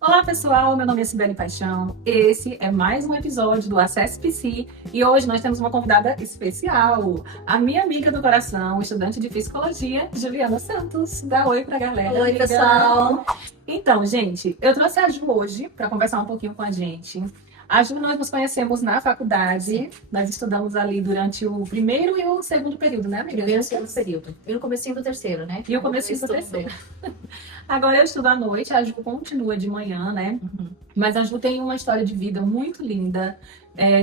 Olá pessoal, meu nome é Sibeli Paixão, esse é mais um episódio do Acesse PC e hoje nós temos uma convidada especial, a minha amiga do coração, estudante de psicologia, Juliana Santos. Dá oi pra galera. Oi, amiga. pessoal. Então, gente, eu trouxe a Ju hoje para conversar um pouquinho com a gente. A Ju, nós nos conhecemos na faculdade, nós estudamos ali durante o primeiro e o segundo período, né, amiga? Primeiro e segundo período. E no comecinho do terceiro, né? E o comecinho do terceiro. Agora eu estudo à noite, a Ju continua de manhã, né? Mas a Ju tem uma história de vida muito linda.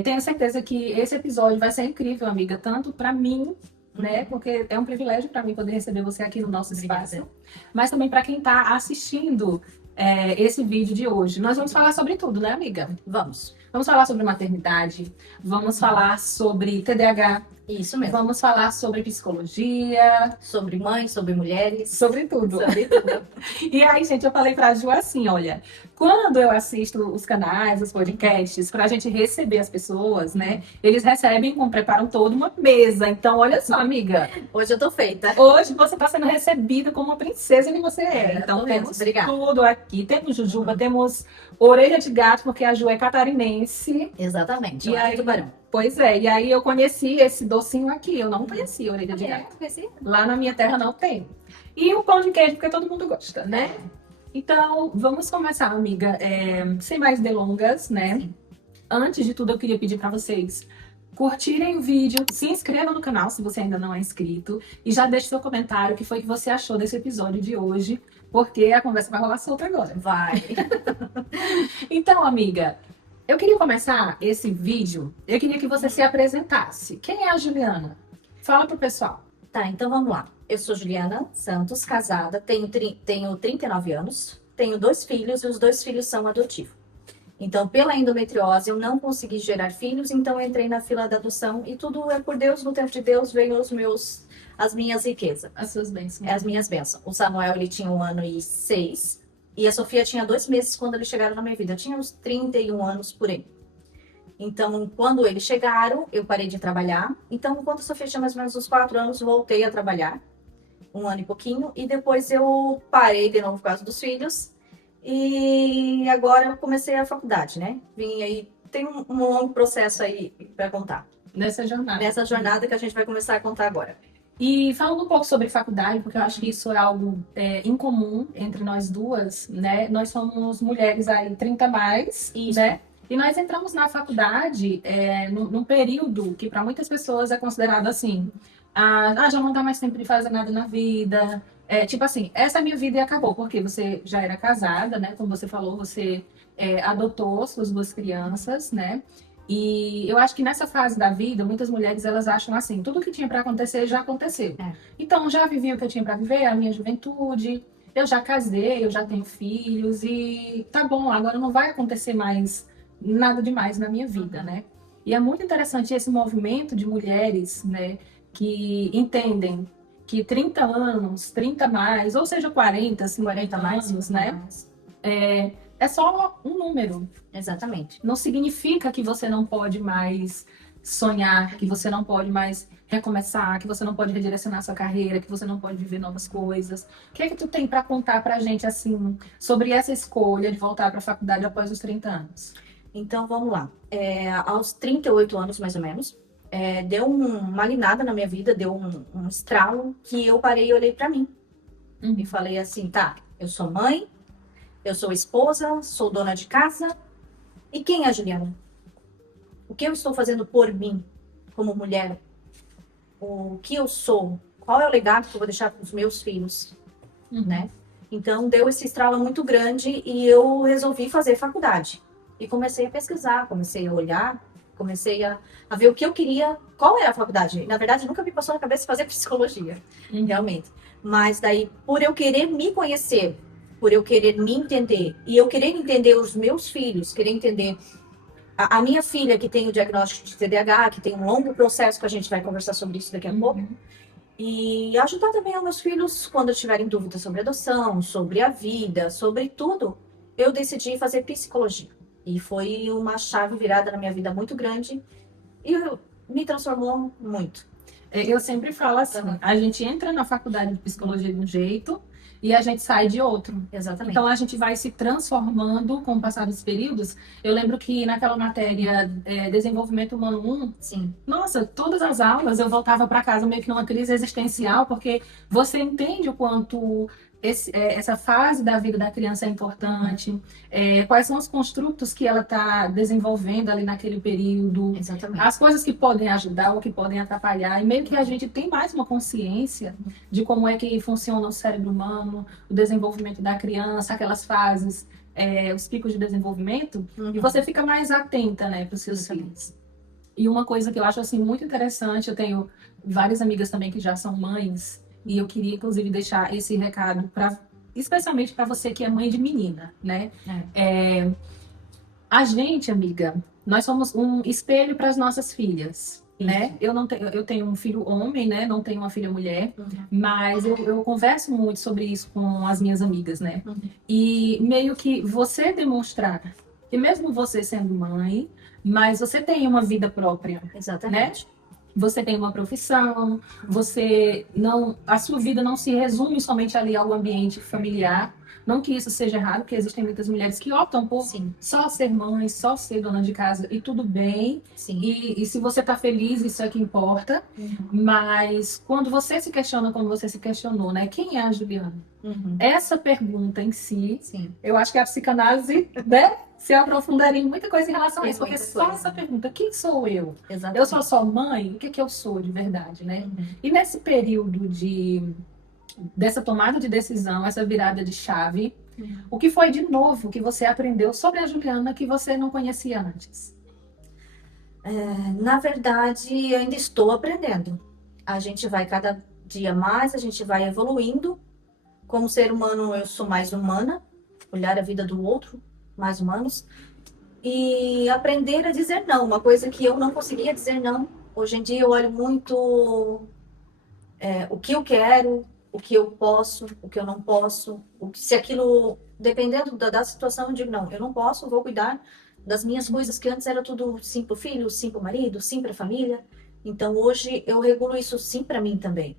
Tenho certeza que esse episódio vai ser incrível, amiga, tanto para mim, né? Porque é um privilégio para mim poder receber você aqui no nosso espaço, mas também para quem está assistindo esse vídeo de hoje. Nós vamos falar sobre tudo, né, amiga? Vamos. Vamos falar sobre maternidade, vamos falar sobre TDAH, Isso mesmo. vamos falar sobre psicologia, Sobre mães, sobre mulheres. sobre tudo. Sobre tudo. E aí, gente, eu falei pra Ju assim, olha, quando eu assisto os canais, os podcasts, pra gente receber as pessoas, né, eles recebem, preparam toda uma mesa. Então, olha só, amiga, Hoje eu tô feita. hoje você tá sendo recebida como uma princesa que você é. Então, mesmo. temos Obrigada. tudo aqui. Temos jujuba, temos orelha de gato, porque a Ju é catarinense. Exatamente. E Lá aí- em Tubarão. Pois é, e aí eu conheci esse docinho aqui. Eu não conhecia orelha de gato. Conheci? Lá na minha terra não tem. E o pão de queijo, porque todo mundo gosta, né? Então, vamos começar, amiga. Sem mais delongas, né? Sim. Antes de tudo, eu queria pedir para vocês curtirem o vídeo, se inscrevam no canal se você ainda não é inscrito e já deixe seu comentário o que foi que você achou desse episódio de hoje, porque a conversa vai rolar solta agora. Vai. Então, amiga, eu queria começar esse vídeo, eu queria que você se apresentasse. Quem é a Juliana? Fala pro pessoal. Tá, então vamos lá. Eu sou Juliana Santos, casada, tenho 39 anos, tenho 2 filhos e os 2 filhos são adotivos. Então, pela endometriose, eu não consegui gerar filhos, então eu entrei na fila da adoção e tudo é por Deus, no tempo de Deus veio as minhas riquezas, As suas bênçãos. as minhas bênçãos. O Samuel, ele tinha 1 ano e 6 e a Sofia tinha 2 meses quando eles chegaram na minha vida. Eu tinha uns 31 anos por aí. Então, quando eles chegaram, eu parei de trabalhar. Então, quando a Sofia tinha mais ou menos uns 4 anos, voltei a trabalhar. 1 ano e pouquinho. E depois eu parei de novo por causa dos filhos. E agora eu comecei a faculdade, né? Vim aí, tem um longo processo aí para contar. Nessa jornada. Nessa jornada que a gente vai começar a contar agora. E falando um pouco sobre faculdade, porque eu acho que isso é algo incomum entre nós duas, né? Nós somos mulheres aí 30 mais, Isso. né? E nós entramos na faculdade num período que para muitas pessoas é considerado assim, já não dá mais tempo de fazer nada na vida. Tipo assim, essa é a minha vida e acabou, porque você já era casada, né? Como você falou, você adotou suas 2 crianças, né? E eu acho que nessa fase da vida, muitas mulheres elas acham assim, tudo que tinha para acontecer já aconteceu. Então, já vivi o que eu tinha para viver, a minha juventude, eu já casei, eu já tenho filhos e tá bom, agora não vai acontecer mais nada demais na minha vida, né? E é muito interessante esse movimento de mulheres, né, que entendem que 30 anos, 30 mais, ou seja, 40, 50 mais, né? É só um número. Exatamente. Não significa que você não pode mais sonhar, que você não pode mais recomeçar, que você não pode redirecionar sua carreira, que você não pode viver novas coisas. O que é que tu tem para contar pra gente, assim, sobre essa escolha de voltar para a faculdade após os 30 anos? Então, vamos lá. Aos 38 anos, mais ou menos, deu uma guinada na minha vida, deu um estralo que eu parei e olhei pra mim. E falei assim, tá, eu sou mãe, eu sou esposa, sou dona de casa. E quem é a Juliana? O que eu estou fazendo por mim, como mulher? O que eu sou? Qual é o legado que eu vou deixar para os meus filhos? Né? Então, deu esse estralo muito grande e eu resolvi fazer faculdade. E comecei a pesquisar, comecei a olhar, comecei a ver o que eu queria, qual era a faculdade. Na verdade, nunca me passou na cabeça fazer psicologia, realmente. Mas daí, por eu querer me conhecer, por eu querer me entender, e eu querer entender os meus filhos, querer entender a minha filha que tem o diagnóstico de TDAH, que tem um longo processo, que a gente vai conversar sobre isso daqui a pouco, e ajudar também os meus filhos quando tiverem dúvidas sobre adoção, sobre a vida, sobre tudo, eu decidi fazer psicologia. E foi uma chave virada na minha vida muito grande e me transformou muito. Eu sempre falo assim, a gente entra na faculdade de psicologia de um jeito e a gente sai de outro. Exatamente. Então a gente vai se transformando com o passar dos períodos. Eu lembro que naquela matéria Desenvolvimento Humano 1, Sim. nossa, todas as aulas eu voltava para casa meio que numa crise existencial, porque você entende o quanto essa fase da vida da criança é importante, quais são os construtos que ela está desenvolvendo ali naquele período, Exatamente. as coisas que podem ajudar ou que podem atrapalhar, e meio que a gente tem mais uma consciência de como é que funciona o cérebro humano, o desenvolvimento da criança, aquelas fases, os picos de desenvolvimento, e você fica mais atenta, né, para os seus filhos. E uma coisa que eu acho assim muito interessante, eu tenho várias amigas também que já são mães, e eu queria, inclusive, deixar esse recado, especialmente para você que é mãe de menina, né? A gente, amiga, nós somos um espelho para as nossas filhas, né? Eu tenho um filho homem, né? Não tenho uma filha mulher, mas eu converso muito sobre isso com as minhas amigas, né? E meio que você demonstrar que mesmo você sendo mãe, mas você tem uma vida própria. Exatamente. Né? Você tem uma profissão, a sua vida não se resume somente ali ao ambiente familiar. Não que isso seja errado, porque existem muitas mulheres que optam por só ser mãe, só ser dona de casa, e tudo bem. E se você está feliz, isso é que importa. Mas quando você se questiona, como você se questionou, né? Quem é a Juliana? Essa pergunta em si, eu acho que a psicanálise, né, se aprofundaria em muita coisa em relação a isso. Porque só essa pergunta, quem sou eu? Exatamente. Eu sou só mãe? O que eu sou de verdade, né? E nesse período dessa tomada de decisão, essa virada de chave, o que foi de novo que você aprendeu sobre a Juliana que você não conhecia antes? Na verdade, eu ainda estou aprendendo. A gente vai cada dia mais, a gente vai evoluindo. Como ser humano, eu sou mais humana, olhar a vida do outro, mais humanos, e aprender a dizer não, uma coisa que eu não conseguia dizer não. Hoje em dia eu olho muito o que eu quero, o que eu posso, o que eu não posso, se aquilo, dependendo da situação, eu digo, não, eu não posso, vou cuidar das minhas coisas, que antes era tudo sim pro filho, sim pro marido, sim pra família. Então hoje eu regulo isso sim pra mim também.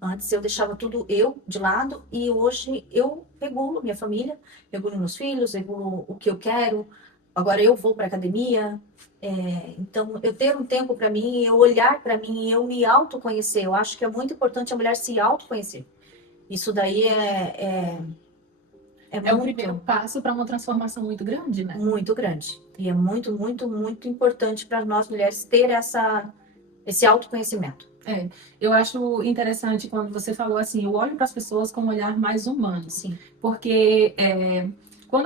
Antes eu deixava tudo eu de lado, e hoje eu regulo minha família, regulo meus filhos, regulo o que eu quero. Agora eu vou para academia, então eu ter um tempo para mim, eu olhar para mim, eu me autoconhecer. Eu acho que é muito importante a mulher se autoconhecer. Isso daí é o primeiro passo para uma transformação muito grande, né? Muito grande. E é muito, muito, muito importante para nós mulheres ter esse autoconhecimento. Eu acho interessante quando você falou assim, eu olho para as pessoas com um olhar mais humano. Sim. Porque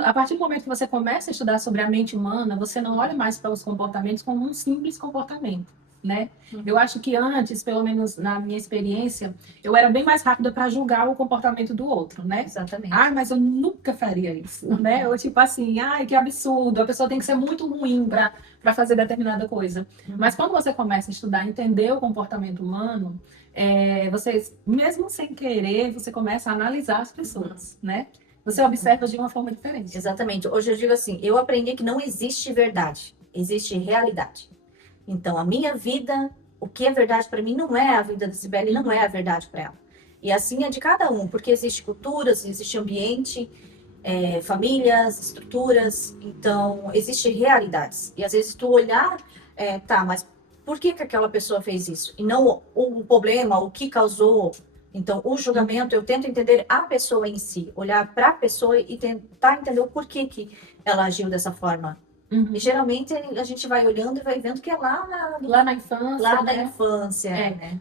a partir do momento que você começa a estudar sobre a mente humana, você não olha mais para os comportamentos como um simples comportamento, né? Eu acho que antes, pelo menos na minha experiência, eu era bem mais rápida para julgar o comportamento do outro, né? Exatamente. Mas eu nunca faria isso, né? Ou tipo assim, que absurdo, a pessoa tem que ser muito ruim para fazer determinada coisa. Mas quando você começa a estudar, entender o comportamento humano, você, mesmo sem querer, você começa a analisar as pessoas, né? Você observa de uma forma diferente. Exatamente. Hoje eu digo assim, eu aprendi que não existe verdade, existe realidade. Então, a minha vida, o que é verdade para mim não é a vida da Cibele, não é a verdade para ela. E assim é de cada um, porque existe culturas, existe ambiente, famílias, estruturas, então existe realidades. E às vezes tu olhar, mas por que aquela pessoa fez isso? E não o problema, o que causou. Então, o julgamento, eu tento entender a pessoa em si, olhar para a pessoa e tentar entender o porquê que ela agiu dessa forma. E geralmente a gente vai olhando e vai vendo que é lá na infância. Lá na infância.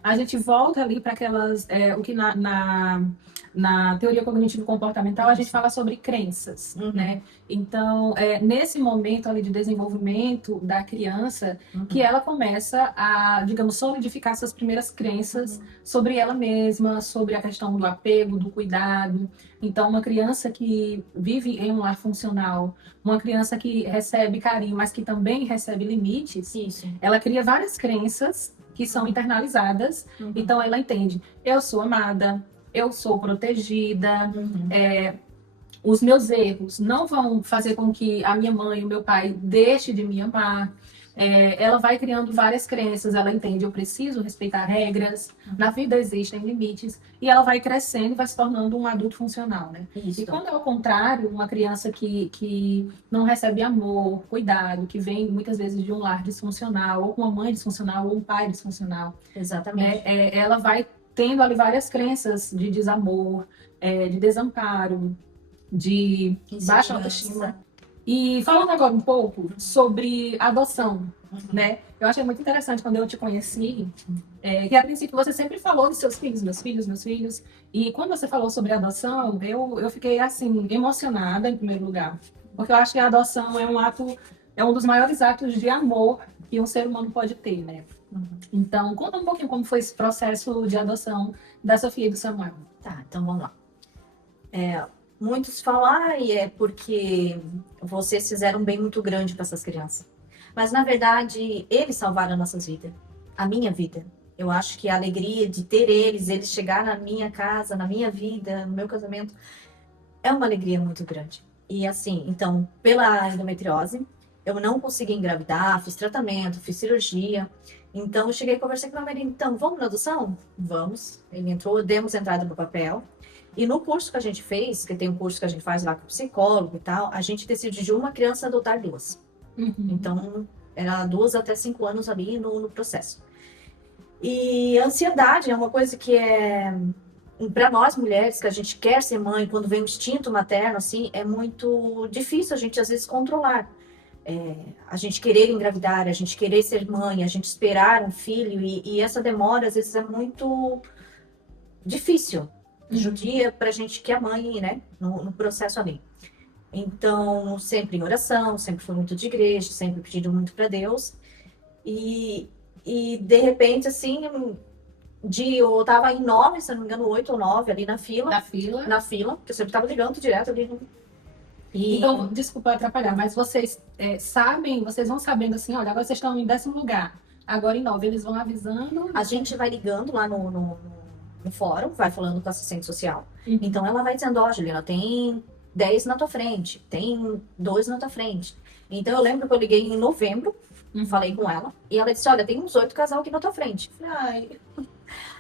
A gente volta ali para aquelas. O que na teoria cognitivo-comportamental a gente fala sobre crenças, né? Então, nesse momento ali de desenvolvimento da criança, que ela começa a, digamos, solidificar suas primeiras crenças sobre ela mesma, sobre a questão do apego, do cuidado. Então, uma criança que vive em um lar funcional, uma criança que recebe carinho, mas que também recebe limites, ela cria várias crenças que são internalizadas. Então, ela entende, eu sou amada, eu sou protegida, os meus erros não vão fazer com que a minha mãe e o meu pai deixem de me amar. ela vai criando várias crenças, ela entende, eu preciso respeitar regras, na vida existem limites, e ela vai crescendo e vai se tornando um adulto funcional, né? Isso. E quando é o contrário, uma criança que não recebe amor, cuidado, que vem muitas vezes de um lar disfuncional, ou com uma mãe disfuncional, ou um pai disfuncional, Exatamente. ela vai tendo ali várias crenças de desamor, de desamparo, de baixa autoestima. E falando agora um pouco sobre adoção, né? Eu achei muito interessante quando eu te conheci, que a princípio você sempre falou dos seus filhos, meus filhos, meus filhos. E quando você falou sobre adoção, eu fiquei assim, emocionada em primeiro lugar. Porque eu acho que a adoção é um dos maiores atos de amor que um ser humano pode ter, né? Então, conta um pouquinho como foi esse processo de adoção da Sofia e do Samuel. Tá, então vamos lá. Muitos falam, é porque vocês fizeram um bem muito grande para essas crianças. Mas, na verdade, eles salvaram nossas vidas. A minha vida. Eu acho que a alegria de ter eles chegar na minha casa, na minha vida, no meu casamento, é uma alegria muito grande. E assim, então, pela endometriose, eu não consegui engravidar, fiz tratamento, fiz cirurgia. Então, eu cheguei e conversei com meu marido. Então, vamos na adoção? Vamos. Ele entrou, demos entrada no papel. E no curso que a gente fez, que tem um curso que a gente faz lá com psicólogo e tal, a gente decidiu de uma criança adotar duas. Então, era 2 até 5 anos ali no processo. E a ansiedade é uma coisa que para nós mulheres, que a gente quer ser mãe, quando vem o instinto materno, assim, é muito difícil a gente, às vezes, controlar. A gente querer engravidar, a gente querer ser mãe, a gente esperar um filho, e essa demora, às vezes, é muito difícil. Judia pra gente que é mãe, né, no processo ali. Então, sempre em oração, sempre fui muito de igreja, sempre pedindo muito para Deus. E de repente, assim, eu tava em 9, se não me engano, 8 ou 9 ali na fila. Na fila, porque eu sempre tava ligando direto ali. Então, desculpa atrapalhar, mas vocês sabem, vocês vão sabendo assim, olha, agora vocês estão em 10º lugar, agora em 9, eles vão avisando. A gente vai ligando lá no fórum, vai falando com a assistente social. Então ela vai dizendo, ó, Juliana, tem 10 na tua frente, tem 2 na tua frente. Então eu lembro que eu liguei em novembro, falei com ela, e ela disse, olha, tem uns 8 casal aqui na tua frente. Ai.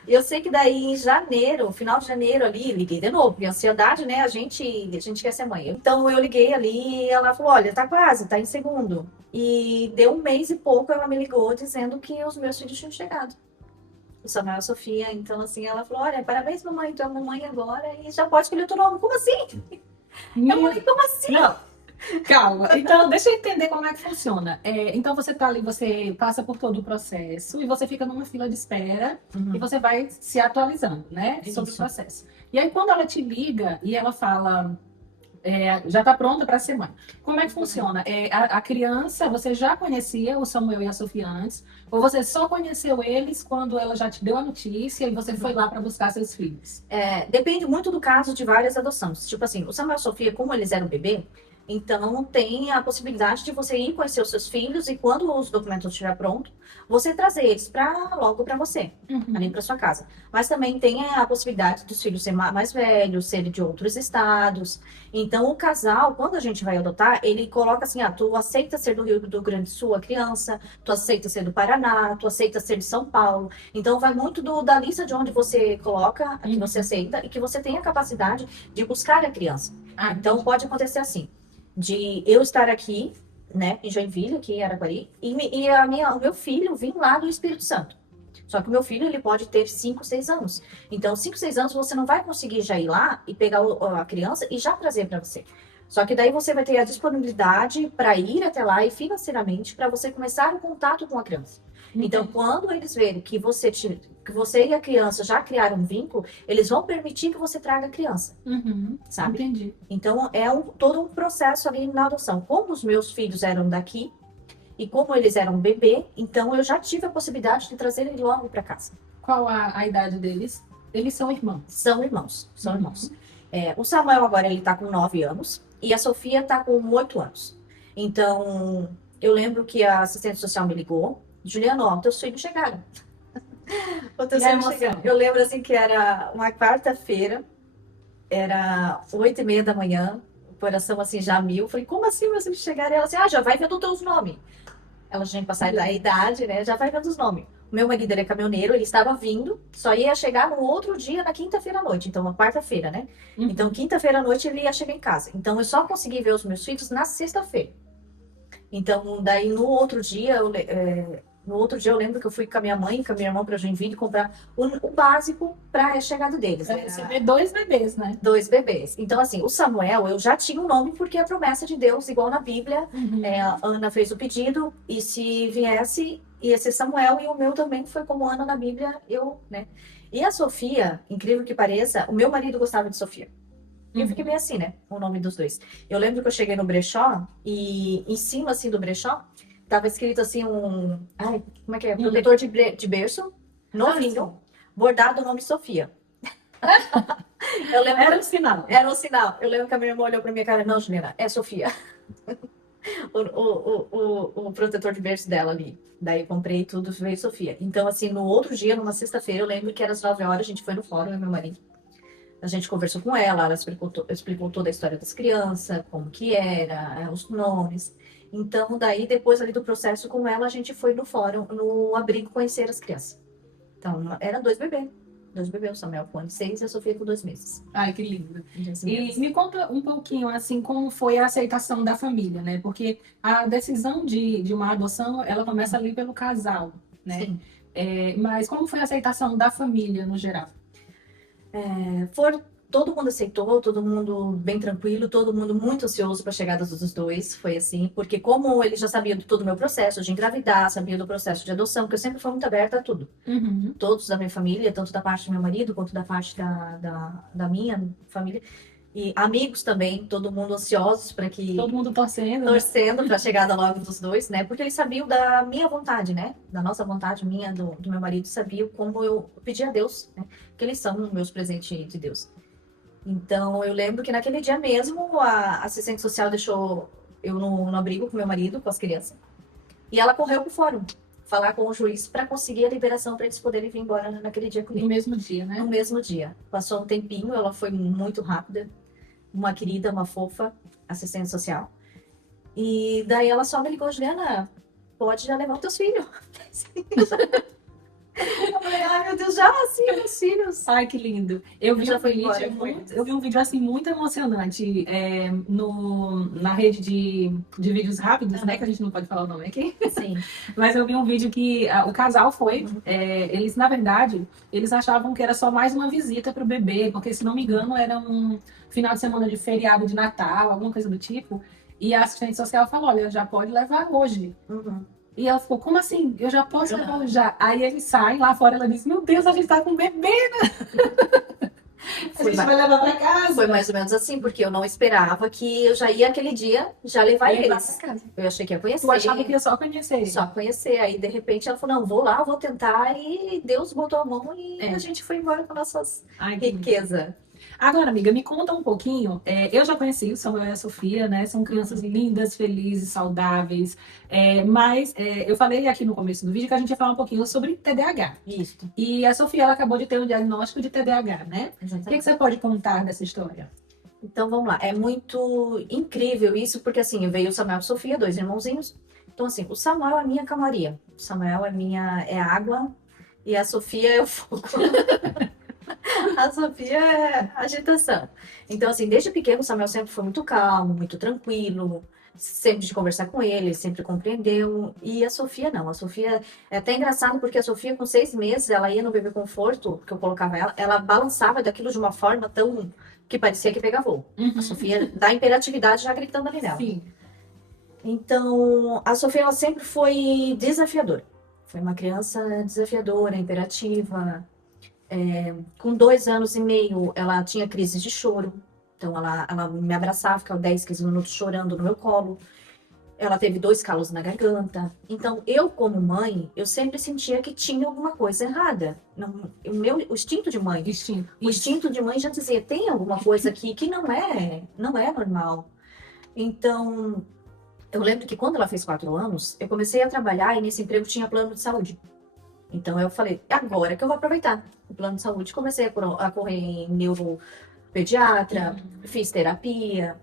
Eu sei que daí em janeiro, final de janeiro ali, liguei de novo, porque a ansiedade, né, a gente quer ser mãe. Então eu liguei ali e ela falou, olha, tá quase, tá em segundo. E deu 1 mês e pouco, ela me ligou dizendo que os meus filhos tinham chegado. O Samuel e a Sofia, então assim, ela falou, olha, parabéns mamãe, tu é mamãe agora e já pode escolher o teu nome. Como assim? Eu falei, como assim? Não, calma, então deixa eu entender como é que funciona. Então você tá ali, você passa por todo o processo e você fica numa fila de espera e você vai se atualizando, né, sobre o processo. E aí quando ela te liga e ela fala, já tá pronta para ser mãe. Como é que funciona? A criança, você já conhecia o Samuel e a Sofia antes, ou você só conheceu eles quando ela já te deu a notícia e você foi lá para buscar seus filhos? Depende muito do caso de várias adoções. Tipo assim, o Samuel e a Sofia, como eles eram bebê, então tem a possibilidade de você ir conhecer os seus filhos e quando os documentos estiver pronto, você trazer eles logo para você, ali para sua casa. Mas também tem a possibilidade dos filhos serem mais velhos, serem de outros estados. Então o casal, quando a gente vai adotar, ele coloca assim, tu aceita ser do Rio do Grande do Sul a criança, tu aceita ser do Paraná, tu aceita ser de São Paulo. Então vai muito da lista de onde você coloca, que você aceita e que você tem a capacidade de buscar a criança. Então pode acontecer assim, de eu estar aqui, né, em Joinville, aqui em Araguari, e o meu filho vir lá do Espírito Santo. Só que o meu filho, ele pode ter 5, 6 anos. Então, 5, 6 anos, você não vai conseguir já ir lá e pegar a criança e já trazer para você. Só que daí você vai ter a disponibilidade para ir até lá e financeiramente para você começar o contato com a criança. Então, quando eles verem que você e a criança já criaram um vínculo, eles vão permitir que você traga a criança. Sabe? Entendi. Então, todo um processo ali na adoção. Como os meus filhos eram daqui e como eles eram bebê, então eu já tive a possibilidade de trazer ele logo para casa. Qual a idade deles? Eles são irmãos? São irmãos, são irmãos. O Samuel agora, ele tá com 9 anos e a Sofia tá com 8 anos. Então, eu lembro que a assistente social me ligou, Juliana, ó, teus filhos chegaram. Eu lembro assim que era uma quarta-feira, era 8h30 da manhã, o coração assim já mil. Falei, como assim meus filhos chegaram? E ela assim, já vai vendo os teus nomes. ela já tinha passado da idade, né? Já vai vendo os nomes. O meu marido, ele é caminhoneiro, ele estava vindo, só ia chegar no outro dia, na quinta-feira à noite. Então, uma quarta-feira, né? Então, quinta-feira à noite ele ia chegar em casa. Então, eu só consegui ver os meus filhos na sexta-feira. Então, daí no outro dia, eu lembro que eu fui com a minha mãe e com a minha irmã para Joinville comprar o básico para a chegada deles. Vai receber 2 bebês, né? 2 bebês. Então, assim, o Samuel, eu já tinha um nome porque é a promessa de Deus, igual na Bíblia. A Ana fez o pedido e se viesse, ia ser Samuel, e o meu também foi como Ana na Bíblia, eu, né? E a Sofia, incrível que pareça, o meu marido gostava de Sofia. E eu fiquei meio assim, né? O nome dos dois. Eu lembro que eu cheguei no brechó e em cima, assim, do brechó, tava escrito assim Ai, como é que é? Protetor de berço, novinho, bordado o nome Sofia. Eu lembro, Era um sinal. era um sinal. Eu lembro que a minha irmã olhou pra minha cara, não, Juliana, é Sofia. O protetor de berço dela ali. Daí eu comprei tudo, veio Sofia. Então, assim, no outro dia, numa sexta-feira, eu lembro que era às 9 horas, a gente foi no fórum, eu e meu marido. A gente conversou com ela explicou toda a história das crianças, como que era, os nomes. Então, daí, depois ali do processo com ela, a gente foi no fórum, no abrigo, conhecer as crianças. Então, eram 2 bebês. 2 bebês, o Samuel com 6 e a Sofia com 2 meses. Ai, que lindo. E me conta um pouquinho, assim, como foi a aceitação da família, né? Porque a decisão de uma adoção, ela começa ali pelo casal, né? Sim. Mas como foi a aceitação da família, no geral? Todo mundo aceitou, todo mundo bem tranquilo, todo mundo muito ansioso para a chegada dos dois. Foi assim, porque como ele já sabia de todo o meu processo de engravidar, sabia do processo de adoção, porque eu sempre fui muito aberta a tudo. Todos da minha família, tanto da parte do meu marido quanto da parte da minha família. E amigos também, todo mundo ansiosos para que... Todo mundo torcendo. Torcendo para a chegada logo dos dois, né? Porque eles sabiam da minha vontade, né? Da nossa vontade, minha, do meu marido, sabiam como eu pedi a Deus, né? Que eles são meus presentes de Deus. Então, eu lembro que naquele dia mesmo, a assistente social deixou eu no abrigo com meu marido, com as crianças. E ela correu pro fórum, falar com o juiz para conseguir a liberação para eles poderem vir embora naquele dia comigo. No mesmo dia, né? No mesmo dia. Passou um tempinho, ela foi muito rápida. Uma querida, uma fofa, assistente social. E daí ela só me ligou, Juliana, pode já levar os teus filhos. Eu falei, ai meu Deus, já assim, meus filhos. Ai, que lindo. Eu vi um vídeo assim muito emocionante na rede de vídeos rápidos, né? Que a gente não pode falar o nome aqui. Sim. Mas eu vi um vídeo que o casal foi. Eles, na verdade, eles achavam que era só mais uma visita para o bebê, porque, se não me engano, era um final de semana de feriado de Natal, alguma coisa do tipo. E a assistente social falou: olha, já pode levar hoje. E ela ficou, como assim? Eu já posso levar já? Aí eles saem lá fora, ela disse, meu Deus, a gente tá com um bebê, né? A gente vai levar pra casa. Foi mais ou menos assim, porque eu não esperava que eu já ia aquele dia já levar eles. Eu achei que ia conhecer. Tu achava que ia só conhecer? Só conhecer. Aí, de repente, ela falou, não, vou lá, vou tentar. E Deus botou a mão e a gente foi embora com nossas riquezas. Agora, amiga, me conta um pouquinho. Eu já conheci o Samuel e a Sofia, né? São crianças lindas, felizes, saudáveis. Mas eu falei aqui no começo do vídeo que a gente ia falar um pouquinho sobre TDAH. Isso. E a Sofia, ela acabou de ter um diagnóstico de TDAH, né? Exatamente. O que você pode contar dessa história? Então, vamos lá. É muito incrível isso, porque assim, veio o Samuel e a Sofia, 2 irmãozinhos. Então, assim, o Samuel é a minha calmaria. O Samuel é água e a Sofia é o fogo. A Sofia é agitação. Então, assim, desde pequeno, o Samuel sempre foi muito calmo, muito tranquilo, sempre de conversar com ele sempre compreendeu. E a Sofia não. A Sofia é até engraçado, porque a Sofia, com 6 meses, ela ia no bebê conforto, que eu colocava ela balançava daquilo de uma forma tão que parecia que pegava voo. A Sofia dá imperatividade já gritando ali nela. Sim. Então, a Sofia, ela sempre foi desafiadora. Foi uma criança desafiadora, imperativa. Com 2 anos e meio, ela tinha crises de choro. Então, ela me abraçava, ficava 10, 15 minutos chorando no meu colo. Ela teve 2 calos na garganta. Então, eu, como mãe, eu sempre sentia que tinha alguma coisa errada. O instinto de mãe. O instinto de mãe já dizia, tem alguma coisa aqui que não é normal. Então, eu lembro que quando ela fez 4 anos, eu comecei a trabalhar e nesse emprego tinha plano de saúde. Então, eu falei, agora que eu vou aproveitar o plano de saúde. Comecei a correr em neuropediatra, fiz terapia.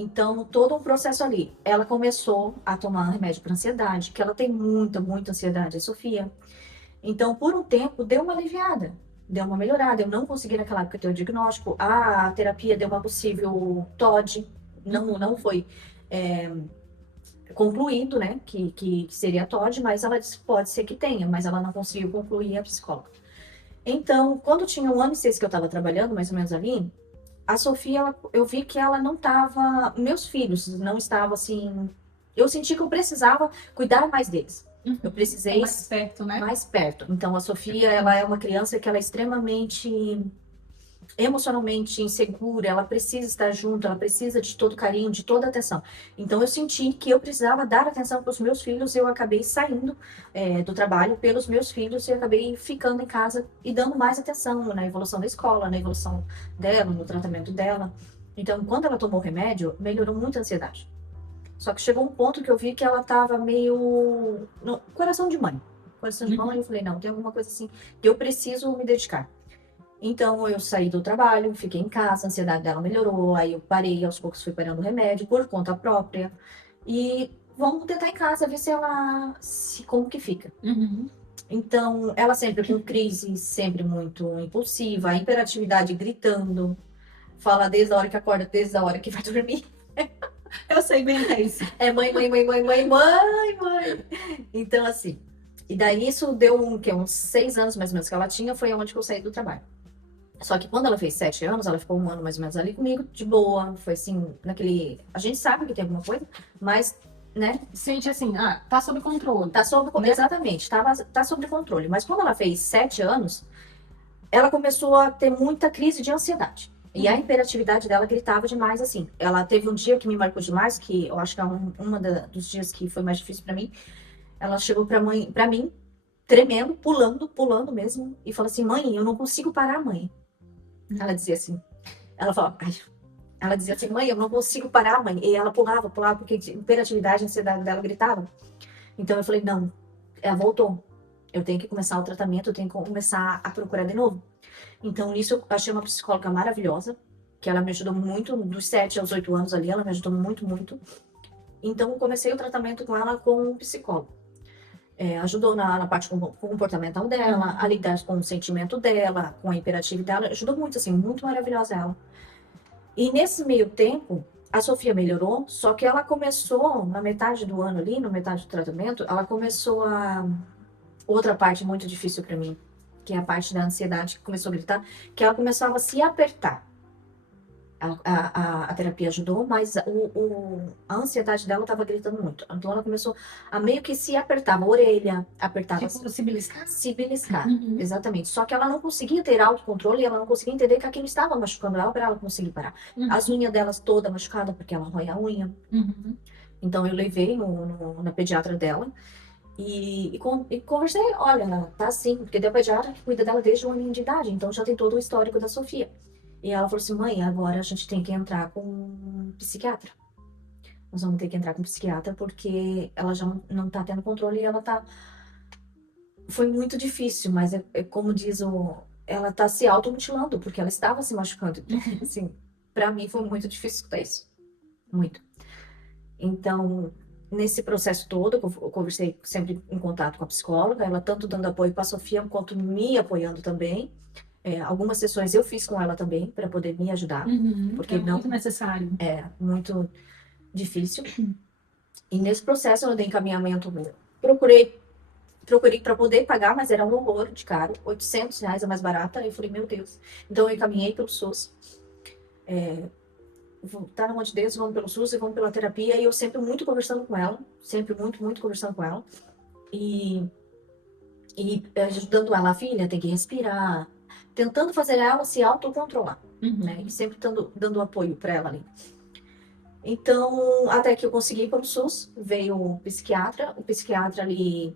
Então, todo um processo ali. Ela começou a tomar remédio para ansiedade, que ela tem muita, muita ansiedade, a Sofia. Então, por um tempo, deu uma aliviada, deu uma melhorada. Eu não consegui naquela época ter o diagnóstico. A terapia deu uma possível TOD, não foi concluído, né, que seria TOD, mas ela disse, pode ser que tenha, mas ela não conseguiu concluir, a psicóloga. Então, quando tinha 1 ano e 6 que eu estava trabalhando, mais ou menos ali, a Sofia, eu vi que ela não estava, meus filhos não estavam assim, eu senti que eu precisava cuidar mais deles. Eu precisei mais perto, né? mais perto. Então, a Sofia, ela é uma criança que ela é extremamente emocionalmente insegura, ela precisa estar junto, ela precisa de todo carinho, de toda atenção. Então eu senti que eu precisava dar atenção para os meus filhos, eu acabei saindo do trabalho pelos meus filhos e acabei ficando em casa e dando mais atenção na evolução da escola, na evolução dela, no tratamento dela. Então, quando ela tomou o remédio, melhorou muito a ansiedade. Só que chegou um ponto que eu vi que ela estava meio no coração de mãe. Coração de mãe, eu falei, não, tem alguma coisa assim que eu preciso me dedicar. Então, eu saí do trabalho, fiquei em casa, a ansiedade dela melhorou, aí eu parei, aos poucos fui parando o remédio por conta própria. E vamos tentar em casa ver se ela, como que fica. Então, ela sempre com crise, sempre muito impulsiva, a hiperatividade gritando, fala desde a hora que acorda, desde a hora que vai dormir. Eu sei bem isso. É mãe, mãe, mãe, mãe, mãe, mãe, mãe. Então, assim, e daí isso deu uns 6 anos mais ou menos que ela tinha, foi onde que eu saí do trabalho. Só que quando ela fez 7 anos, ela ficou 1 ano mais ou menos ali comigo, de boa. Foi assim, naquele. A gente sabe que tem alguma coisa, mas, né? Sente assim, tá sob controle. Tá sob controle. Exatamente, tá sob controle. Mas quando ela fez 7 anos, ela começou a ter muita crise de ansiedade. E a hiperatividade dela gritava demais, assim. Ela teve um dia que me marcou demais, que eu acho que é dos dias que foi mais difícil pra mim. Ela chegou pra mim, tremendo, pulando mesmo, e falou assim: mãe, eu não consigo parar, mãe. Ela dizia assim, ela dizia assim, mãe, eu não consigo parar, mãe. E ela pulava, porque a hiperatividade, a ansiedade dela gritava. Então eu falei, não, ela voltou. Eu tenho que começar o tratamento, eu tenho que começar a procurar de novo. Então nisso eu achei uma psicóloga maravilhosa, que ela me ajudou muito, dos 7 aos 8 anos ali, ela me ajudou muito, muito. Então eu comecei o tratamento com ela com um psicólogo. Ajudou na parte comportamental dela, a lidar com o sentimento dela, com a hiperatividade dela, ajudou muito, assim, muito maravilhosa ela. E nesse meio tempo, a Sofia melhorou, só que ela começou, na metade do ano ali, na metade do tratamento, ela começou outra parte muito difícil para mim, que é a parte da ansiedade, que começou a gritar, que ela começava a se apertar. A terapia ajudou, mas a ansiedade dela estava gritando muito. Então ela começou a meio que se apertava a orelha, apertava tipo, se beliscar? Se beliscar, exatamente. Só que ela não conseguia ter autocontrole, ela não conseguia entender que aquilo estava machucando ela para ela conseguir parar. As unhas delas toda machucada, porque ela rói a unha. Então eu levei na pediatra dela e conversei, olha, tá assim, porque a pediatra que cuida dela desde 1 ano de idade, então já tem todo o histórico da Sofia. E ela falou assim, mãe, agora a gente tem que entrar com um psiquiatra. Nós vamos ter que entrar com um psiquiatra porque ela já não tá tendo controle e ela tá... Foi muito difícil, mas como diz ela tá se automutilando, porque ela estava se machucando. Assim, pra mim foi muito difícil escutar isso. Muito. Então, nesse processo todo, eu conversei sempre em contato com a psicóloga, ela tanto dando apoio para a Sofia, quanto me apoiando também. Algumas sessões eu fiz com ela também, para poder me ajudar. Porque não, muito necessário. É muito difícil. E nesse processo eu dei encaminhamento, procurei para poder pagar, mas era um horror de caro, R$ 800 a mais barata. Aí eu falei, meu Deus. Então eu encaminhei pelo SUS. Tá na mão de Deus, vamos pelo SUS e vamos pela terapia. E eu sempre muito conversando com ela, sempre muito, muito conversando com ela. E ajudando ela, filha, tem que respirar, tentando fazer ela se autocontrolar, né? E sempre dando apoio para ela ali. Então, até que eu consegui ir para o SUS, veio o psiquiatra ali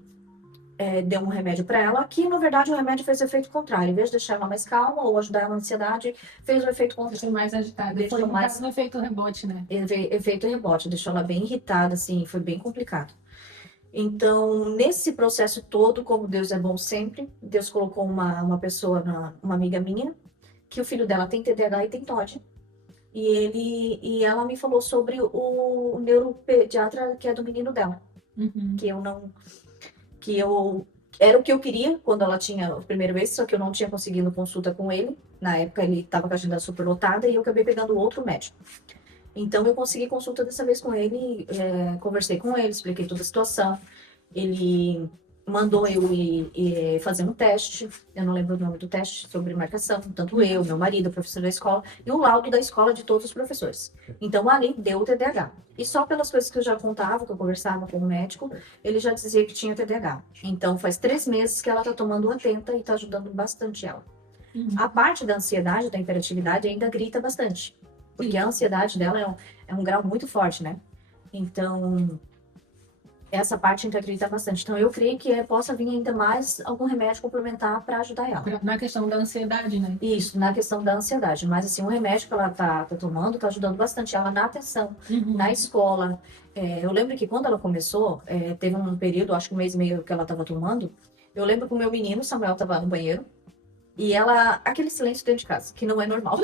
deu um remédio para ela, que na verdade o remédio fez o efeito contrário. Em vez de deixar ela mais calma ou ajudar ela na ansiedade, fez o efeito contrário. Deixou mais agitada. Deixou mais no efeito rebote, né? Efeito rebote, deixou ela bem irritada, assim, foi bem complicado. Então, nesse processo todo, como Deus é bom sempre, Deus colocou uma pessoa, uma amiga minha, que o filho dela tem TDAH e tem TOD. E ela me falou sobre o neuropediatra que é do menino dela. Uhum. Que eu não. Que eu. Era o que eu queria quando ela tinha a primeira vez, só que eu não tinha conseguido consulta com ele. Na época ele estava com a agenda super lotada e eu acabei pegando outro médico. Então eu consegui consulta dessa vez com ele, conversei com ele, expliquei toda a situação. Ele mandou eu ir fazer um teste, eu não lembro o nome do teste, sobre marcação, tanto eu, meu marido, o professor da escola, e o laudo da escola de todos os professores. Então ali deu o TDAH. E só pelas coisas que eu já contava, que eu conversava com o médico, ele já dizia que tinha TDAH. Então faz 3 meses que ela está tomando Atenta e está ajudando bastante ela. A parte da ansiedade, da hiperatividade, ainda grita bastante. Porque a ansiedade dela é um grau muito forte, né? Então, essa parte ainda grita bastante. Então, eu creio que possa vir ainda mais algum remédio complementar para ajudar ela. Na questão da ansiedade, né? Isso, na questão da ansiedade. Mas, assim, o remédio que ela tá tomando tá ajudando bastante ela na atenção, na escola. Eu lembro que quando ela começou, teve um período, acho que 1 mês e meio que ela tava tomando. Eu lembro que o meu menino, Samuel, tava no banheiro. E ela, aquele silêncio dentro de casa, que não é normal.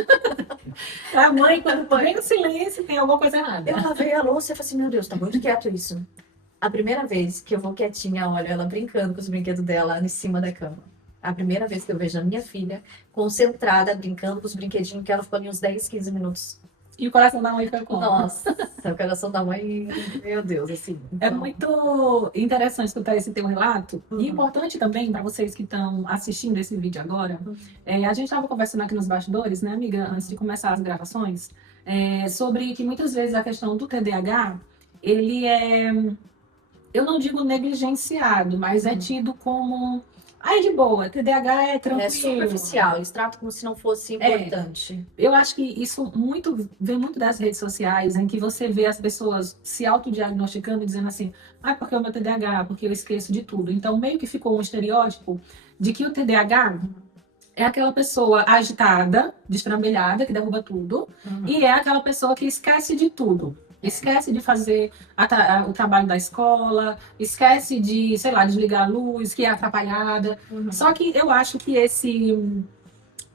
A mãe, quando vem no silêncio, tem alguma coisa errada. Eu lavei a louça e falei assim, meu Deus, tá muito quieto isso. A primeira vez que eu vou quietinha, olha ela brincando com os brinquedos dela em cima da cama. A primeira vez que eu vejo a minha filha concentrada, brincando com os brinquedinhos, que ela ficou ali uns 10, 15 minutos. E o coração da mãe foi como? Nossa, o coração da mãe, meu Deus, assim. É Então, muito interessante escutar esse teu relato. E importante também para vocês que estão assistindo esse vídeo agora. A gente estava conversando aqui nos bastidores, né, amiga, antes de começar as gravações, sobre que muitas vezes a questão do TDAH, ele eu não digo negligenciado, mas é tido como, de boa, TDAH é tranquilo. é superficial, eles tratam como se não fosse importante. Eu acho que isso vem muito das redes sociais, em que você vê as pessoas se autodiagnosticando e dizendo assim, porque o meu TDAH, porque eu esqueço de tudo. Então, meio que ficou um estereótipo de que o TDAH é aquela pessoa agitada, destrambelhada, que derruba tudo, e é aquela pessoa que esquece de tudo. Esquece de fazer o trabalho da escola, esquece de, sei lá, desligar a luz, que é atrapalhada. Só que eu acho que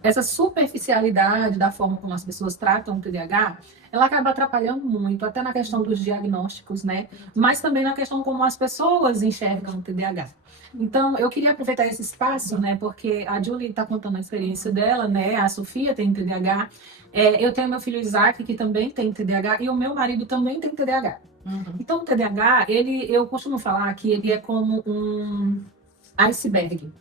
essa superficialidade da forma como as pessoas tratam o TDAH, ela acaba atrapalhando muito, até na questão dos diagnósticos, né? Mas também na questão como as pessoas enxergam o TDAH. Então, eu queria aproveitar esse espaço, né? Porque a Julie está contando a experiência dela, né? A Sofia tem TDAH. Eu tenho meu filho Isaac, que também tem TDAH, e o meu marido também tem TDAH. Então, o TDAH, eu costumo falar que ele é como um iceberg.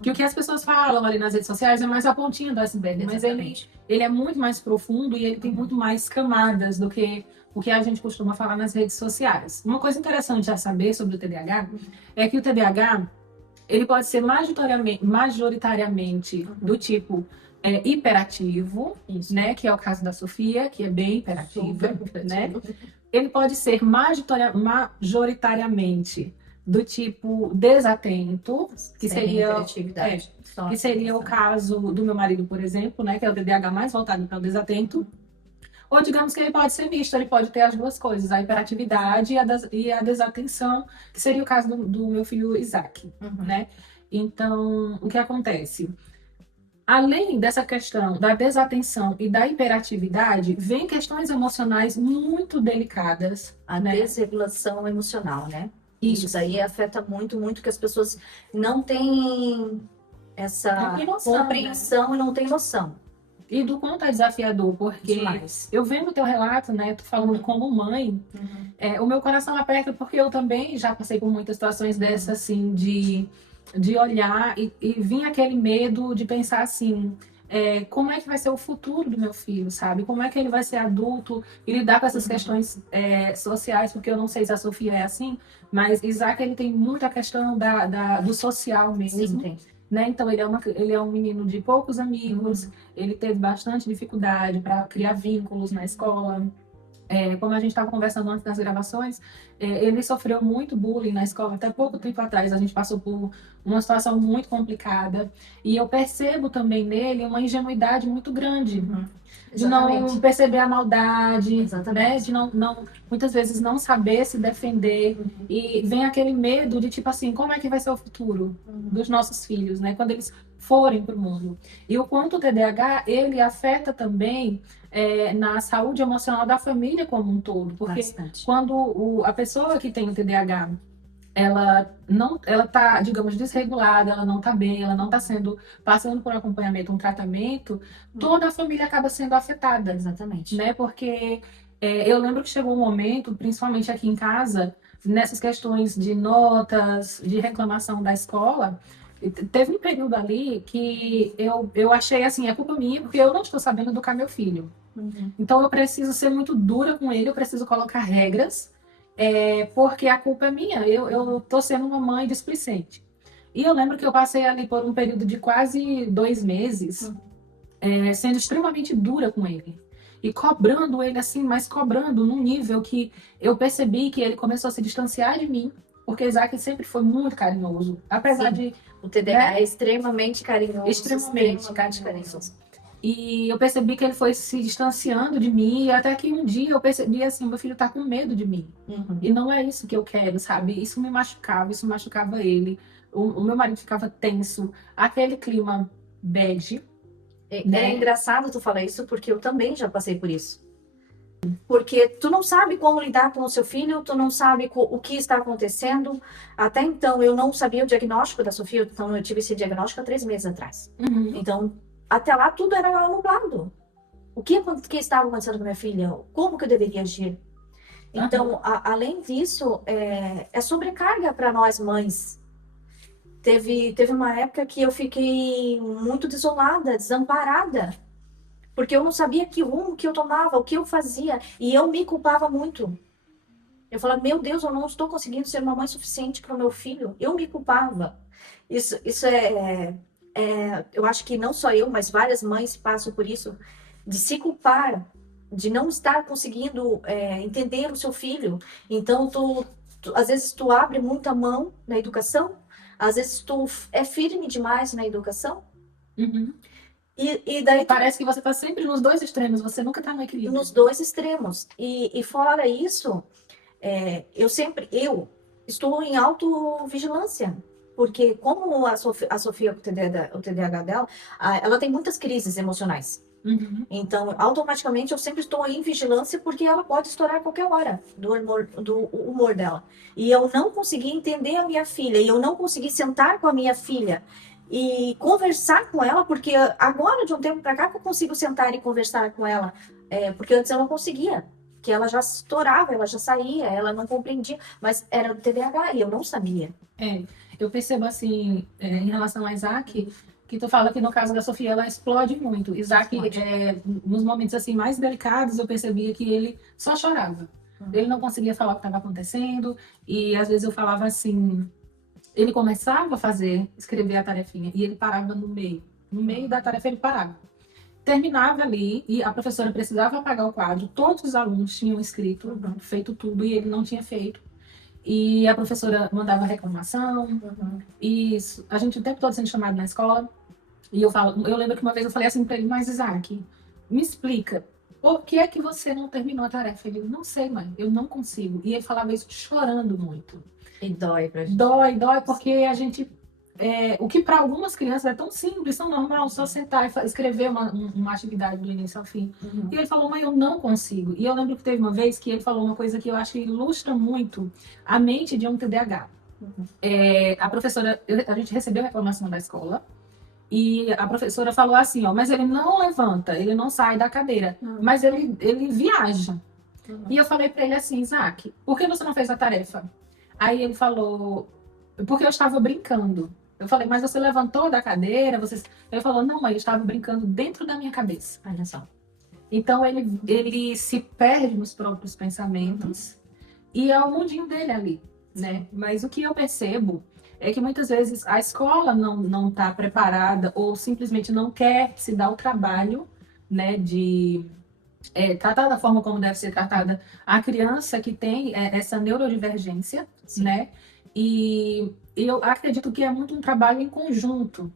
Que o que as pessoas falam ali nas redes sociais é mais a pontinha do iceberg, mas ele é muito mais profundo e ele tem muito mais camadas do que o que a gente costuma falar nas redes sociais. Uma coisa interessante a saber sobre o TDAH é que o TDAH ele pode ser majoritariamente do tipo hiperativo, né, que é o caso da Sofia, que é bem hiperativa, né? Ele pode ser majoritariamente do tipo desatento, que seria o caso do meu marido, por exemplo, né, que é o TDAH mais voltado para o desatento. Ou digamos que ele pode ser misto, ele pode ter as duas coisas, a hiperatividade e a desatenção, que seria o caso do meu filho Isaac, né? Então, o que acontece? Além dessa questão da desatenção e da hiperatividade, vem questões emocionais muito delicadas. A desregulação emocional, né? Isso aí afeta muito, muito, que as pessoas não têm essa compreensão, né? E não têm noção. E do quanto é desafiador, porque eu vendo o teu relato, né, tu falando como mãe, o meu coração aperta, porque eu também já passei por muitas situações dessas, assim, de olhar e vir aquele medo de pensar assim, como é que vai ser o futuro do meu filho, sabe? Como é que ele vai ser adulto e lidar com essas questões sociais, porque eu não sei se a Sofia é assim, mas Isaac, ele tem muita questão do social mesmo. Sim, tem. Né? Então, ele é um menino de poucos amigos, ele teve bastante dificuldade para criar vínculos na escola. Como a gente estava conversando antes das gravações, ele sofreu muito bullying na escola. Até pouco tempo atrás, a gente passou por uma situação muito complicada. E eu percebo também nele uma ingenuidade muito grande. De não perceber a maldade, né? De não, muitas vezes não saber se defender. E vem aquele medo de, tipo assim, como é que vai ser o futuro dos nossos filhos, né? Quando eles forem para o mundo. E o quanto o TDAH, ele afeta também na saúde emocional da família como um todo. Porque Bastante. quando a pessoa que tem o TDAH, ela tá, digamos, desregulada, ela não tá bem, ela não tá passando por acompanhamento, um tratamento, toda a família acaba sendo afetada. Exatamente. Né? Porque eu lembro que chegou um momento, principalmente aqui em casa, nessas questões de notas, de reclamação da escola, teve um período ali que eu achei assim, é culpa minha, porque eu não estou sabendo educar meu filho. Então eu preciso ser muito dura com ele, eu preciso colocar regras, porque a culpa é minha, eu tô sendo uma mãe displicente. E eu lembro que eu passei ali por um período de quase 2 meses, sendo extremamente dura com ele. E cobrando ele assim, mas cobrando num nível que eu percebi que ele começou a se distanciar de mim, porque Isaac sempre foi muito carinhoso. Apesar Sim. de. O TDAH Né? é extremamente carinhoso. Extremamente carinhoso. E eu percebi que ele foi se distanciando de mim, e até que um dia eu percebi assim, meu filho tá com medo de mim. E não é isso que eu quero, sabe? Isso me machucava, isso machucava ele. O meu marido ficava tenso, aquele clima bad. É engraçado tu falar isso, porque eu também já passei por isso. Porque tu não sabe como lidar com o seu filho, tu não sabe o que está acontecendo. Até então, eu não sabia o diagnóstico da Sofia, então eu tive esse diagnóstico há 3 meses atrás. Então, até lá, tudo era nublado. O que estava acontecendo com minha filha? Como que eu deveria agir? Então, além disso, é sobrecarga para nós mães. Teve uma época que eu fiquei muito desolada, desamparada, porque eu não sabia que rumo que eu tomava, o que eu fazia, e eu me culpava muito. Eu falava, meu Deus, eu não estou conseguindo ser uma mãe suficiente para o meu filho. Eu me culpava. Isso eu acho que não só eu, mas várias mães passam por isso, de se culpar, de não estar conseguindo entender o seu filho. Então, às vezes tu abre muita mão na educação, às vezes tu é firme demais na educação. E daí parece que você está sempre nos dois extremos, você nunca está no equilíbrio. Nos dois extremos. E fora isso, eu estou em autovigilância. Porque como a Sofia, o TDAH dela, ela tem muitas crises emocionais. Então, automaticamente, eu sempre estou em vigilância porque ela pode estourar a qualquer hora do humor dela. E eu não consegui entender a minha filha, e eu não consegui sentar com a minha filha e conversar com ela, porque agora, de um tempo para cá, que eu consigo sentar e conversar com ela, porque antes eu não conseguia. Que ela já estourava, ela já saía, ela não compreendia, mas era do TDAH e eu não sabia. Eu percebo assim, em relação a Isaac, que tu fala que no caso da Sofia ela explode muito. Isaac, nos momentos assim mais delicados, eu percebia que ele só chorava. Ele não conseguia falar o que estava acontecendo, e às vezes eu falava assim, ele começava a escrever a tarefinha, e ele parava no meio. No meio da tarefa ele parava. Terminava ali, e a professora precisava apagar o quadro, todos os alunos tinham escrito, feito tudo, e ele não tinha feito. E a professora mandava reclamação, e a gente o tempo todo sendo chamado na escola. E eu lembro que uma vez eu falei assim para ele, mas Isaac, me explica, por que é que você não terminou a tarefa? Ele, não sei, mãe, eu não consigo. E ele falava isso chorando muito. E dói pra gente. Dói, porque a gente... o que para algumas crianças é tão simples, tão normal, só sentar e escrever uma atividade do início ao fim. E ele falou, mãe, eu não consigo. E eu lembro que teve uma vez que ele falou uma coisa que eu acho que ilustra muito a mente de um TDAH. A professora, a gente recebeu reclamação da escola, e a professora falou assim, mas ele não levanta, ele não sai da cadeira, mas ele viaja. E eu falei para ele assim, Isaac, por que você não fez a tarefa? Aí ele falou, porque eu estava brincando. Eu falei, mas você levantou da cadeira? Ele falou, não, mãe, eu estava brincando dentro da minha cabeça. Olha só. Então ele se perde nos próprios pensamentos e é o mundinho dele ali, né? Mas o que eu percebo é que muitas vezes a escola não está preparada ou simplesmente não quer se dar o trabalho, né, de tratar da forma como deve ser tratada a criança que tem essa neurodivergência, né? E eu acredito que é muito um trabalho em conjunto,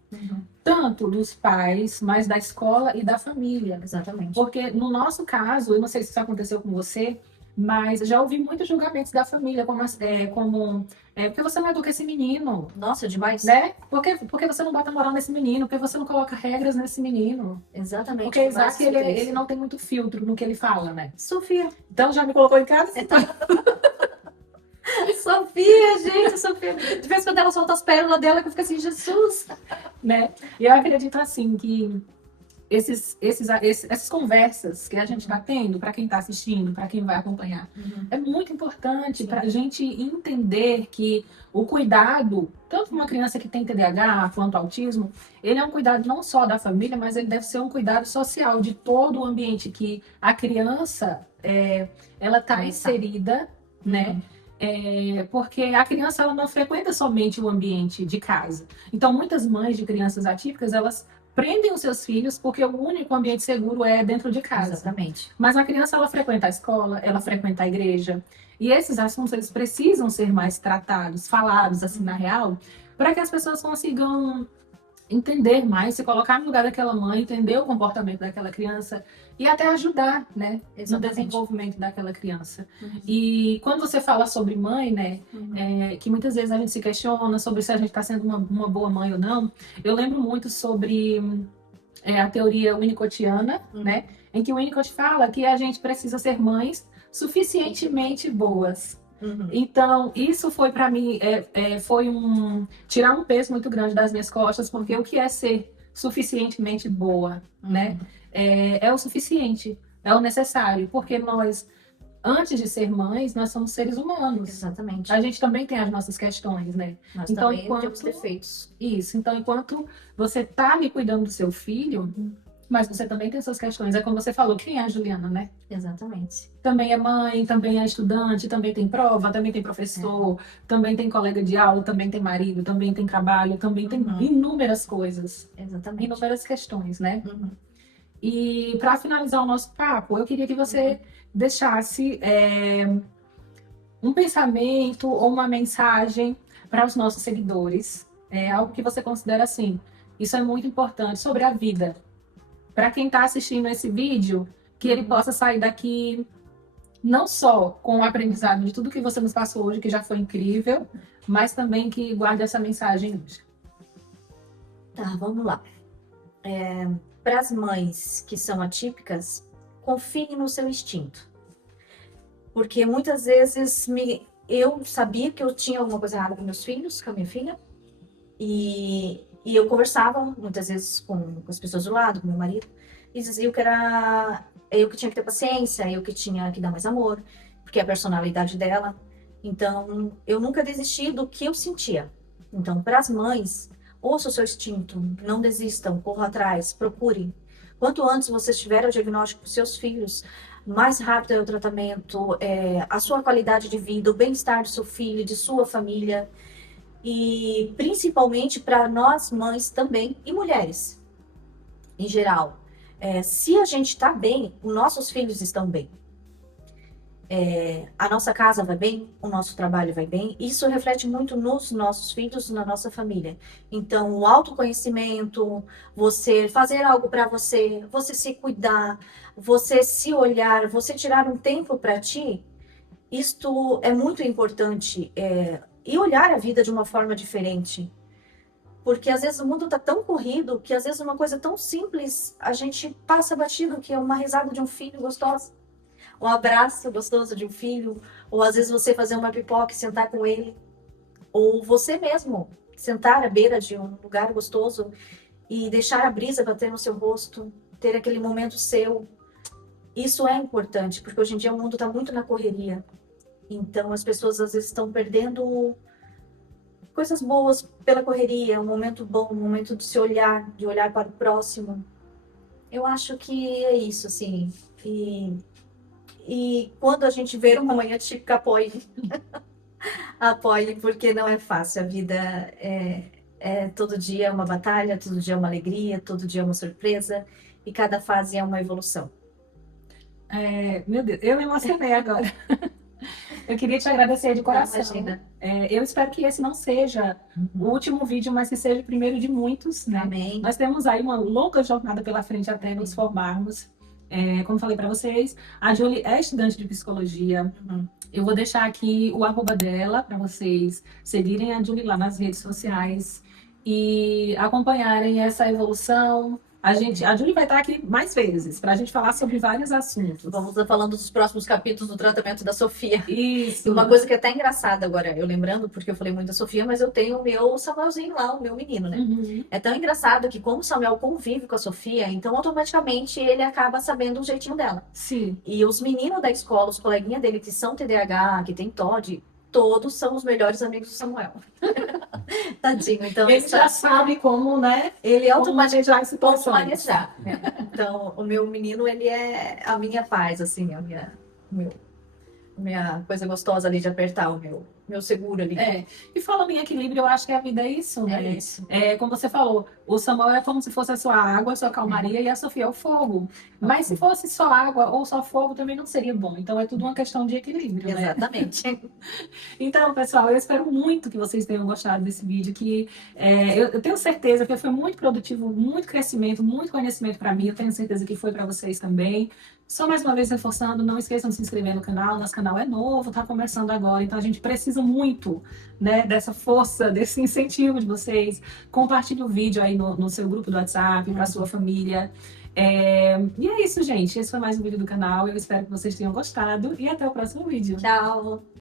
tanto dos pais, mas da escola e da família. Exatamente. Porque no nosso caso, eu não sei se isso aconteceu com você, Mas já ouvi muitos julgamentos da família, porque você não educa esse menino, Nossa, demais. né? Porque você não bota moral nesse menino, porque você não coloca regras nesse menino. Exatamente. Porque demais Isaac, ele isso. não tem muito filtro no que ele fala, né? Sofia. Então já me colocou em casa? Sofia, gente, Sofia. De vez em quando ela solta as pérolas dela, que eu fico assim, Jesus. Né? E eu acredito assim que essas conversas que a gente está tendo, para quem está assistindo, para quem vai acompanhar, é muito importante para a gente entender que o cuidado, tanto para uma criança que tem TDAH quanto autismo, ele é um cuidado não só da família, mas ele deve ser um cuidado social de todo o ambiente que a criança ela está inserida, né? Porque a criança ela não frequenta somente o ambiente de casa. Então, muitas mães de crianças atípicas, elas prendem os seus filhos porque o único ambiente seguro é dentro de casa. Exatamente. Mas a criança, ela frequenta a escola, ela frequenta a igreja. E esses assuntos, eles precisam ser mais tratados, falados, assim, na real, para que as pessoas consigam entender mais, se colocar no lugar daquela mãe, entender o comportamento daquela criança e até ajudar, né, no desenvolvimento daquela criança. E quando você fala sobre mãe, né, que muitas vezes a gente se questiona sobre se a gente está sendo uma boa mãe ou não, eu lembro muito sobre a teoria winnicottiana, né, em que o Winnicott fala que a gente precisa ser mães suficientemente boas. Então, isso foi para mim, foi tirar um peso muito grande das minhas costas, porque o que é ser suficientemente boa, né? É o suficiente, é o necessário, porque nós, antes de ser mães, nós somos seres humanos. Exatamente. A gente também tem as nossas questões, né? Nós então, também temos defeitos. Isso, então, enquanto você tá ali cuidando do seu filho, mas você também tem suas questões. É como você falou, quem é a Juliana, né? Exatamente. Também é mãe, também é estudante, também tem prova, também tem professor, também tem colega de aula, também tem marido, também tem trabalho, também tem inúmeras coisas. Exatamente. Inúmeras questões, né? E para finalizar o nosso papo, eu queria que você deixasse um pensamento ou uma mensagem para os nossos seguidores. Algo que você considera assim, isso é muito importante, sobre a vida. Para quem está assistindo esse vídeo, que ele possa sair daqui não só com o aprendizado de tudo que você nos passou hoje, que já foi incrível, mas também que guarde essa mensagem hoje. Tá, vamos lá. Para as mães que são atípicas, confie no seu instinto. Porque muitas vezes eu sabia que eu tinha alguma coisa errada com meus filhos, com a minha filha, e eu conversava muitas vezes com as pessoas do lado, com meu marido, e diziam que era eu que tinha que ter paciência, eu que tinha que dar mais amor, porque é a personalidade dela. Então, eu nunca desisti do que eu sentia. Então, para as mães, ouça o seu instinto, não desistam, corram atrás, procurem. Quanto antes vocês tiverem o diagnóstico dos seus filhos, mais rápido é o tratamento, a sua qualidade de vida, o bem-estar do seu filho, de sua família. E principalmente para nós mães também, e mulheres em geral. Se a gente está bem, os nossos filhos estão bem. A nossa casa vai bem, o nosso trabalho vai bem. Isso reflete muito nos nossos filhos, na nossa família. Então, o autoconhecimento, você fazer algo para você, você se cuidar, você se olhar, você tirar um tempo para ti, isto é muito importante. E olhar a vida de uma forma diferente. Porque às vezes o mundo tá tão corrido que às vezes uma coisa tão simples a gente passa batido, que é uma risada de um filho gostosa, um abraço gostoso de um filho, ou às vezes você fazer uma pipoca e sentar com ele, ou você mesmo sentar à beira de um lugar gostoso e deixar a brisa bater no seu rosto, ter aquele momento seu. Isso é importante, porque hoje em dia o mundo tá muito na correria. Então as pessoas às vezes estão perdendo coisas boas pela correria, um momento bom, um momento de se olhar, de olhar para o próximo. Eu acho que é isso, assim. E quando a gente vê uma mãe atípica, apoie. Apoie, porque não é fácil. A vida todo dia é uma batalha, todo dia é uma alegria, todo dia é uma surpresa. E cada fase é uma evolução. Meu Deus, eu me emocionei agora. Eu queria te agradecer de coração. Imagina. Eu espero que esse não seja o último vídeo, mas que seja o primeiro de muitos, né? Amém. Nós temos aí uma longa jornada pela frente até nos formarmos. Como falei para vocês, a Julie é estudante de psicologia. Uhum. Eu vou deixar aqui o arroba dela para vocês seguirem a Julie lá nas redes sociais e acompanharem essa evolução. A Julie vai estar aqui mais vezes para a gente falar sobre vários assuntos. Vamos estar falando dos próximos capítulos do tratamento da Sofia. Isso. E uma coisa que é até engraçada agora, eu lembrando, porque eu falei muito da Sofia, mas eu tenho o meu Samuelzinho lá, o meu menino, né? Uhum. É tão engraçado que como o Samuel convive com a Sofia, então automaticamente ele acaba sabendo o jeitinho dela. Sim. E os meninos da escola, os coleguinhas dele que são TDAH, que tem TOD, todos são os melhores amigos do Samuel. Tadinho, então Ele já sabe como, né? ele Como manejar as Como situações. manejar. Então, o meu menino, ele é a minha paz, assim, minha coisa gostosa ali de apertar o meu seguro ali. E falando em equilíbrio, eu acho que a vida é isso, né? É isso. Como você falou, o Samuel é como se fosse a sua água, a sua calmaria, e a Sofia é o fogo. Mas se fosse só água ou só fogo, também não seria bom. Então é tudo uma questão de equilíbrio, né? Exatamente. Então, pessoal, eu espero muito que vocês tenham gostado desse vídeo, que eu tenho certeza que foi muito produtivo, muito crescimento, muito conhecimento para mim. Eu tenho certeza que foi para vocês também. Só mais uma vez reforçando, não esqueçam de se inscrever no canal. Nosso canal é novo, tá começando agora, então a gente precisa muito, né, dessa força, desse incentivo de vocês. Compartilhe o vídeo aí no seu grupo do WhatsApp, para sua família. E é isso, gente. Esse foi mais um vídeo do canal. Eu espero que vocês tenham gostado e até o próximo vídeo. Tchau.